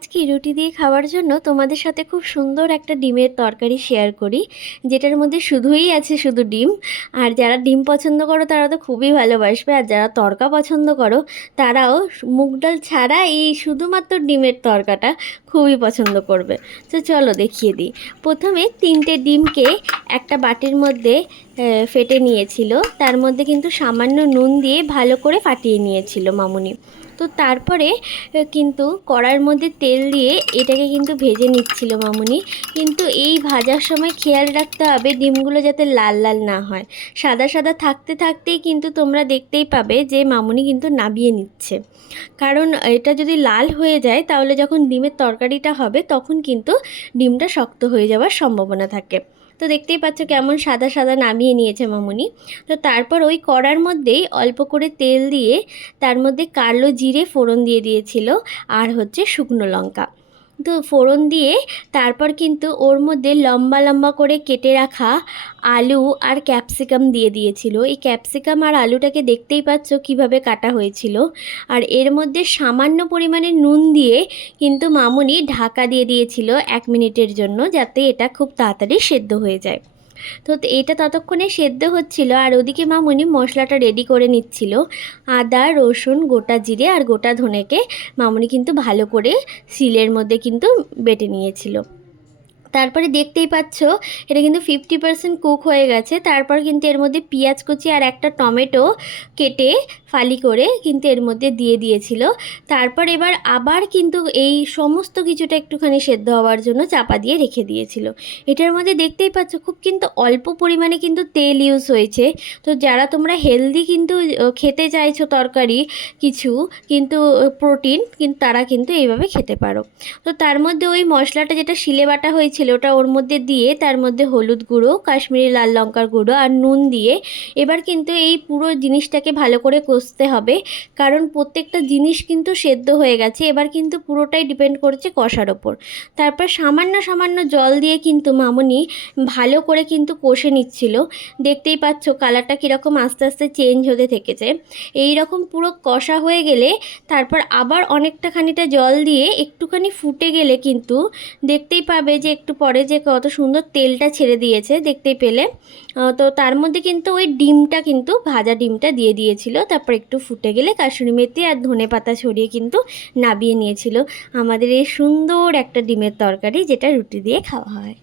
আজকে রুটি দিয়ে খাওয়ার জন্য তোমাদের সাথে খুব সুন্দর একটা ডিমের তরকারি শেয়ার করি, যেটার মধ্যে শুধুই আছে শুধু ডিম। আর যারা ডিম পছন্দ করো তারা তো খুবই ভালোবাসবে, আর যারা তরকা পছন্দ করো তারাও মুগ ডাল ছাড়া এই শুধুমাত্র ডিমের তরকাটা খুবই পছন্দ করবে। তো চলো দেখিয়ে দিই। প্রথমে 3টে ডিমকে একটা বাটির মধ্যে ফেটে নিয়েছিল, তার মধ্যে কিন্তু সামান্য নুন দিয়ে ভালো করে ফাটিয়ে নিয়েছিল মামুনি। তো তারপরে কিন্তু কড়াইয়ের মধ্যে তেল দিয়ে এটাকে কিন্তু ভেজে নিচ্ছিল মামুনি। কিন্তু এই ভাজার সময় খেয়াল রাখতে হবে ডিমগুলো যাতে লাল লাল না হয়। সাদা সাদা থাকতে থাকতেই কিন্তু তোমরা দেখতেই পাবে যে মামুনি কিন্তু নাবিয়ে নিচ্ছে, কারণ এটা যদি লাল হয়ে যায় তাহলে যখন ডিমের তরকারিটা হবে তখন কিন্তু ডিমটা শক্ত হয়ে যাওয়ার সম্ভাবনা থাকে। তো দেখতেই পাচ্ছ কেমন সাদা সাদা নামিয়ে নিয়েছে মামুনি। তো তারপর ওই কড়ার মধ্যেই অল্প করে তেল দিয়ে তার মধ্যে কালো জিরে ফোড়ন দিয়ে দিয়েছিল, আর হচ্ছে শুকনো লঙ্কা। তো ফোড়ন দিয়ে তারপর কিন্তু ওর মধ্যে লম্বা লম্বা করে কেটে রাখা আলু আর ক্যাপসিকাম দিয়ে দিয়েছিল। এই ক্যাপসিকাম আর আলুটাকে দেখতেই পাচ্ছ কিভাবে কাটা হয়েছিল। আর এর মধ্যে সামান্য পরিমাণে নুন দিয়ে কিন্তু মামুনি ঢাকা দিয়ে দিয়েছিল 1 মিনিটের জন্য, যাতে এটা খুব তাড়াতাড়ি সেদ্ধ হয়ে যায়। তো এটা ততক্ষণে সেদ্ধ হচ্ছিল, আর ওদিকে মামুনি মশলাটা রেডি করে নিচ্ছিল। আদা, রসুন, গোটা জিরে আর গোটা ধনেকে মামুনি কিন্তু ভালো করে শিলের মধ্যে কিন্তু বেটে নিয়েছিল। তারপরে দেখতেই পাচ্ছ এটা কিন্তু 50% কুক হয়ে গেছে। তারপর কিন্তু এর মধ্যে পেঁয়াজ কুচি আর একটা টমেটো কেটে ফালি করে কিন্তু এর মধ্যে দিয়ে দিয়েছিল। তারপর এবার আবার কিন্তু এই সমস্ত কিছুটা একটুখানি সেদ্ধ হওয়ার জন্য চাপা দিয়ে রেখে দিয়েছিল। এটার মধ্যে দেখতেই পাচ্ছ খুব কিন্তু অল্প পরিমাণে কিন্তু তেল ইউজ হয়েছে। তো যারা তোমরা হেলদি কিন্তু খেতে চাইছো তরকারি কিছু, কিন্তু প্রোটিন, কিন্তু তারা কিন্তু এইভাবে খেতে পারো। তো তার মধ্যে ওই মশলাটা যেটা শিলে বাটা হয়েছিল ওটা ওর মধ্যে দিয়ে তার মধ্যে হলুদ গুঁড়ো, কাশ্মীরি লাল লঙ্কার গুঁড়ো আর নুন দিয়ে এবার কিন্তু এই পুরো জিনিসটাকে ভালো করে কষতে হবে, কারণ প্রত্যেকটা জিনিস কিন্তু সেদ্ধ হয়ে গেছে। এবার কিন্তু পুরোটাই ডিপেন্ড করছে কষার ওপর। তারপর সামান্য সামান্য জল দিয়ে কিন্তু মামুনি ভালো করে কিন্তু কষে নিচ্ছিল। দেখতেই পাচ্ছ কালারটা কীরকম আস্তে আস্তে চেঞ্জ হতে থেকেছে। এই রকম পুরো কষা হয়ে গেলে তারপর আবার অনেকটা খানিটা জল দিয়ে একটুখানি ফুটে গেলে কিন্তু দেখতেই পাবে যে একটু পরে যে কত সুন্দর তেলটা ছেড়ে দিয়েছে দেখতেই পেলে। তো তার মধ্যে কিন্তু ওই ডিমটা কিন্তু ভাজা ডিমটা দিয়ে দিয়েছিল। তারপর একটু ফুটে গেলে কাসুরি মেথি আর ধনেপাতা ছড়িয়ে কিন্তু নাবিয়ে নিয়েছিল আমাদের এই সুন্দর একটা ডিমের তরকারি, যেটা রুটি দিয়ে খাওয়া হয়।